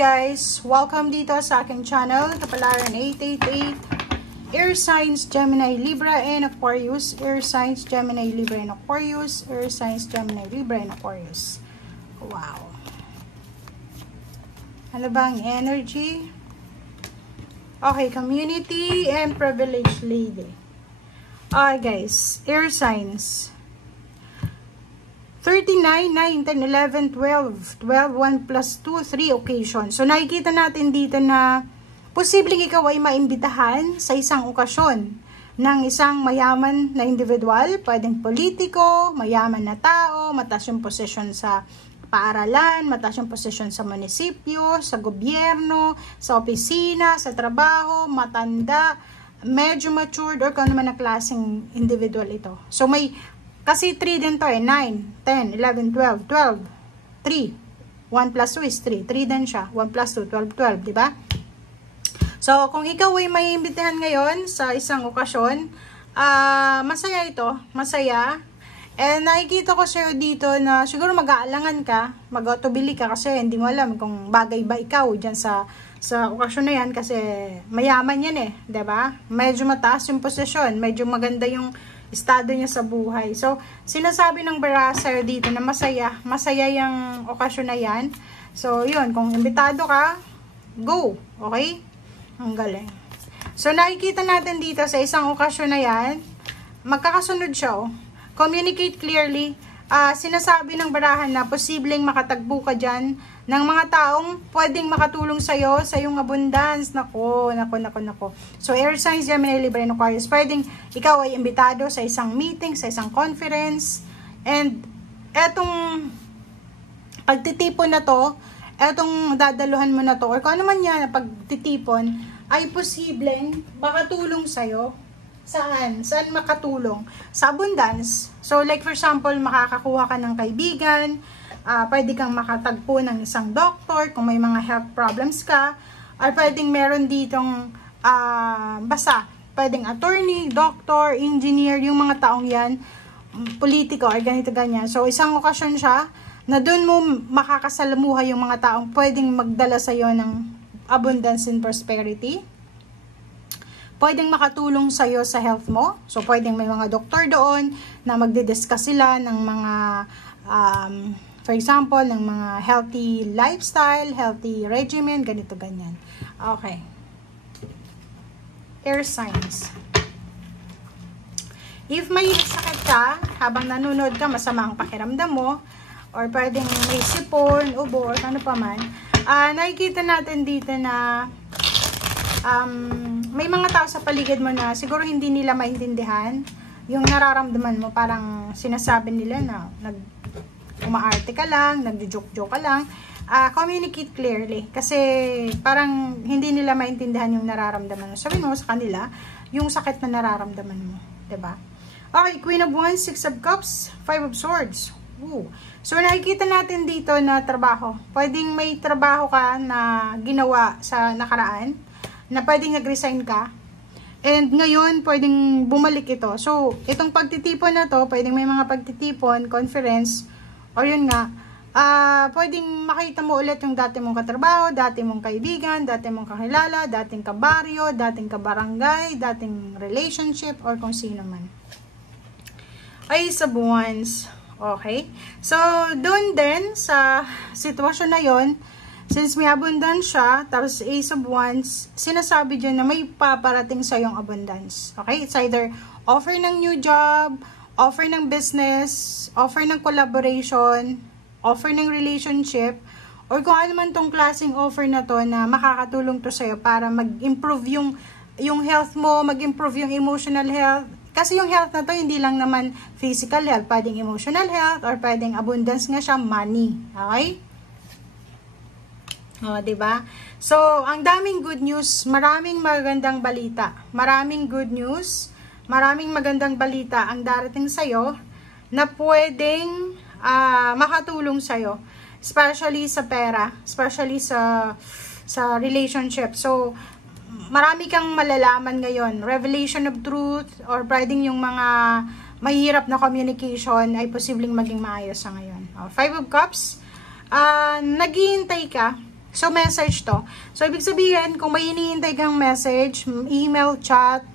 guys! Welcome dito sa aking channel, Kapalaran 888, Air Signs, Gemini, Libra, and Aquarius. Air Signs, Gemini, Libra, and Aquarius. Air Signs, Gemini, Libra, and Aquarius. Wow! Ano bang energy? Okay, community and privileged lady. Okay guys, air signs. 39, 9, 10, 11, 12, 1 plus 2, 3 occasions. So, nakikita natin dito na posibleng ikaw ay maimbitahan sa isang okasyon ng isang mayaman na individual, pwedeng politiko, mayaman na tao, mataas yung posisyon sa paaralan, mataas yung posisyon sa munisipyo, sa gobyerno, sa opisina, sa trabaho, matanda, medyo matured, or kung ano man na klaseng individual ito. So, kasi 3 din to 9, 10, 11, 12, 12, 3. 1 plus 2 is 3. 3 din siya. 1 plus 2, 12, 12, di ba? So, kung ikaw ay may imbitahan ngayon sa isang okasyon, masaya ito. Masaya. And nakikita ko sa'yo dito na siguro mag-aalangan ka, mag-autobili ka kasi hindi mo alam kung bagay ba ikaw dyan sa okasyon na yan kasi mayaman yan eh, di ba? Medyo mataas yung posisyon, medyo maganda yung estado niya sa buhay. So, sinasabi ng Barasser dito na masaya yung okasyon na yan. So, yun, kung imbitado ka, go, okay? Ang galing. So, nakikita natin dito sa isang okasyon na yan, magkakasunod siya, oh. Communicate clearly. Sinasabi ng barahan na posibleng makatagpo ka dyan ng mga taong pwedeng makatulong sa'yo, sa iyong abundance. Nako. So, air signs, Gemini, Libra, and Aquarius, pwedeng ikaw ay imbitado sa isang meeting, sa isang conference. And, etong pagtitipon na to, etong dadaluhan mo na to, or kung ano man yan, pagtitipon, ay posibleng makatulong sa'yo. Saan? Saan makatulong? Sa abundance. So, like for example, makakakuha ka ng kaibigan, pwede kang makatagpo ng isang doktor kung may mga health problems ka, or pwedeng meron ditong, basta, pwedeng attorney, doctor, engineer, yung mga taong yan, politiko, or ganito ganyan. So, isang okasyon siya, na dun mo makakasalamuha yung mga taong pwedeng magdala sa'yo ng abundance and prosperity. Pwedeng makatulong sa'yo sa health mo. So, pwedeng may mga doktor doon na magdidiscuss sila ng mga, for example, ng mga healthy lifestyle, healthy regimen, ganito, ganyan. Okay. Air signs. If may sakit ka, habang nanonood ka, masama ang pakiramdam mo, or pwedeng may sipon, ubo, or ano pa man, nakikita natin dito na may mga tao sa paligid mo na siguro hindi nila maintindihan yung nararamdaman mo. Parang sinasabi nila na umaarte ka lang, nagjo-joke-joke ka lang. Communicate clearly kasi parang hindi nila maintindihan yung nararamdaman mo. Sabihin mo sa kanila yung sakit na nararamdaman mo, 'di ba? Okay, Queen of Wands, 6 of Cups, 5 of Swords. Ooh. So nakikita natin dito na trabaho. Pwedeng may trabaho ka na ginawa sa nakaraan, na pwedeng nag-resign ka, and ngayon pwedeng bumalik ito. So, itong pagtitipon na to, pwedeng may mga pagtitipon, conference, or yun nga, pwedeng makita mo ulit yung dati mong katrabaho, dati mong kaibigan, dati mong kakilala, dating kabaryo, dating kabarangay, dating relationship, or kung sino man. Ace of Wands. Okay? So, doon din, sa sitwasyon na yon, since may abundance siya, tapos Ace of Wands, sinasabi dyan na may paparating sa yung abundance. Okay? It's either offer ng new job, offer ng business, offer ng collaboration, offer ng relationship, or kung ano man tong klaseng offer na to na makakatulong to sa'yo para mag-improve yung health mo, mag-improve yung emotional health. Kasi yung health na to, hindi lang naman physical health, pwedeng emotional health, or pwedeng abundance nga siya, money. Okay? O, diba? So, ang daming good news, maraming magandang balita. Maraming good news, maraming magandang balita ang darating sa'yo na pwedeng makatulong sa'yo. Especially sa pera, especially sa relationship. So, marami kang malalaman ngayon. Revelation of truth, or pwedeng yung mga mahirap na communication ay posibleng maging maayos sa ngayon. O, 5 of Cups, naghihintay ka So, message to. So, ibig sabihin, kung may hinihintay kang message, email, chat,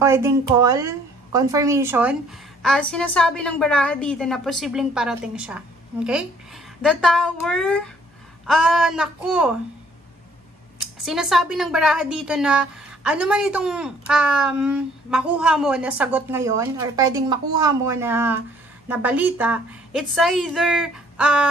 pwedeng call, confirmation, sinasabi ng baraha dito na posibleng parating siya. Okay? The Tower, naku, sinasabi ng baraha dito na ano man itong makuha mo na sagot ngayon or pwedeng makuha mo na balita, it's either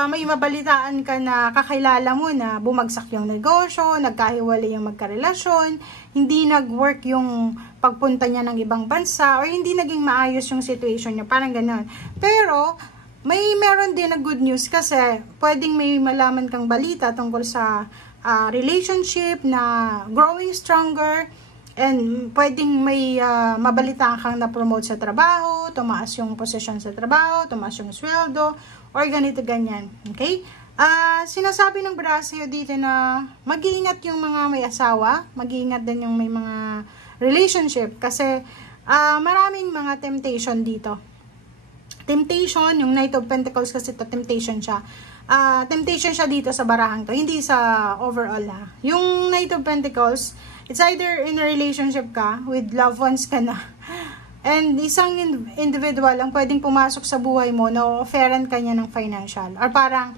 may mabalitaan ka na kakilala mo na bumagsak yung negosyo, nagkahiwalay yung magkarelasyon, hindi nag-work yung pagpunta niya ng ibang bansa, or hindi naging maayos yung situation niya, parang gano'n. Pero, meron din na good news kasi pwedeng may malaman kang balita tungkol sa relationship na growing stronger, and pwedeng may mabalitaan kang na-promote sa trabaho, tumaas yung posisyon sa trabaho, tumaas yung sweldo, or ganito ganyan. Okay? Sinasabi ng baraha sa'yo dito na mag-iingat yung mga may asawa, mag-iingat din yung may mga relationship kasi maraming mga temptation dito. Temptation, yung Knight of Pentacles kasi ito, temptation siya. Temptation siya dito sa barahang to, hindi sa overall ha. Yung Knight of Pentacles, it's either in a relationship ka, with loved ones ka na, and isang individual ang pwedeng pumasok sa buhay mo na offeran ka niya ng financial. Or parang,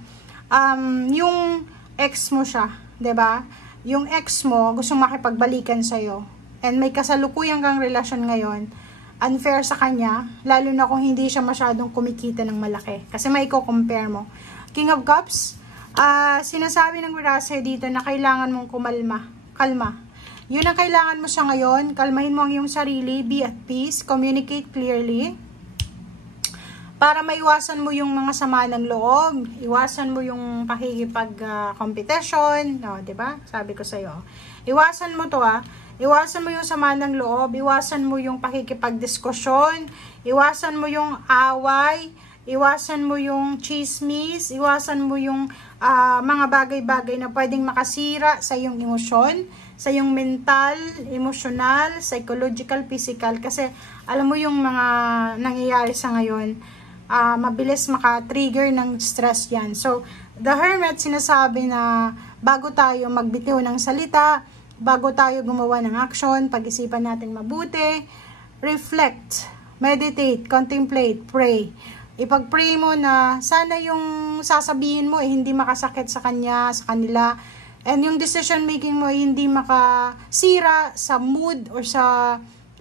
yung ex mo siya, 'di ba? Yung ex mo gusto makipagbalikan sa'yo, and may kasalukuyan kang relasyon ngayon, unfair sa kanya, lalo na kung hindi siya masyadong kumikita ng malaki. Kasi may i-compare mo. King of Cups, sinasabi ng baraha dito na kailangan mong kalma. Yun ang kailangan mo siya ngayon. Kalmahin mo ang iyong sarili, be at peace, communicate clearly, para maiwasan mo yung mga sama ng loob, iwasan mo yung pakikipag-competition, no, diba? Sabi ko sa'yo. Iwasan mo to iwasan mo yung sama ng loob, iwasan mo yung pakikipag-diskusyon, iwasan mo yung away, iwasan mo yung chismis, iwasan mo yung mga bagay-bagay na pwedeng makasira sa iyong emosyon, sa iyong mental, emotional, psychological, physical. Kasi alam mo yung mga nangyayari sa ngayon, mabilis maka-trigger ng stress yan. So, the Hermit sinasabi na bago tayo magbitiw ng salita, bago tayo gumawa ng action, pag-isipan natin mabuti, reflect, meditate, contemplate, pray. Ipag-pray mo na sana yung sasabihin mo hindi makasakit sa kanya, sa kanila, and yung decision making mo hindi makasira sa mood or sa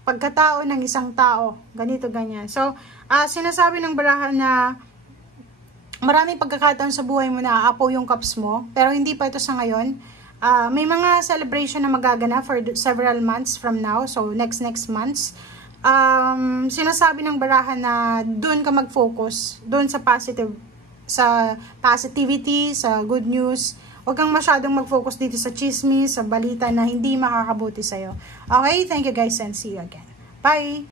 pagkatao ng isang tao. Ganito, ganyan. So, sinasabi ng baraha na maraming pagkakataon sa buhay mo na aapaw yung cups mo, pero hindi pa ito sa ngayon. May mga celebration na magagana for several months from now, so next months. Sinasabi ng baraha na doon ka mag-focus, doon sa positivity, sa good news. Huwag kang masyadong mag-focus dito sa chismis, sa balita na hindi makakabuti sa'yo. Okay, thank you guys and see you again. Bye!